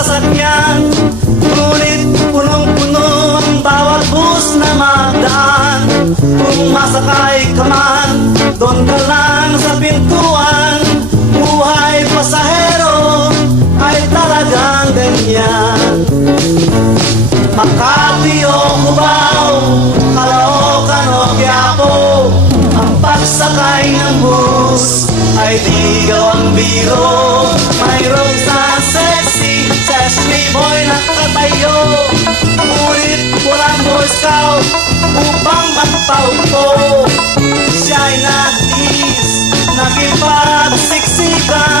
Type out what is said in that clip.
sasakyan, ngunit punong-puno ang bawat bus na magdaan. Kung masakay ka man, doon ka lang sa pintuan. Buhay pasahero ay talagang ganyan. Makati o Cubao, Caloocan o Quiapo, ang pagsakay ng bus ay di gawang biro. Mayroon sa sexy boy na katayo, ngunit walang Boy Scout upang magpaupo. Siya'y nagtis, nakipagsiksikan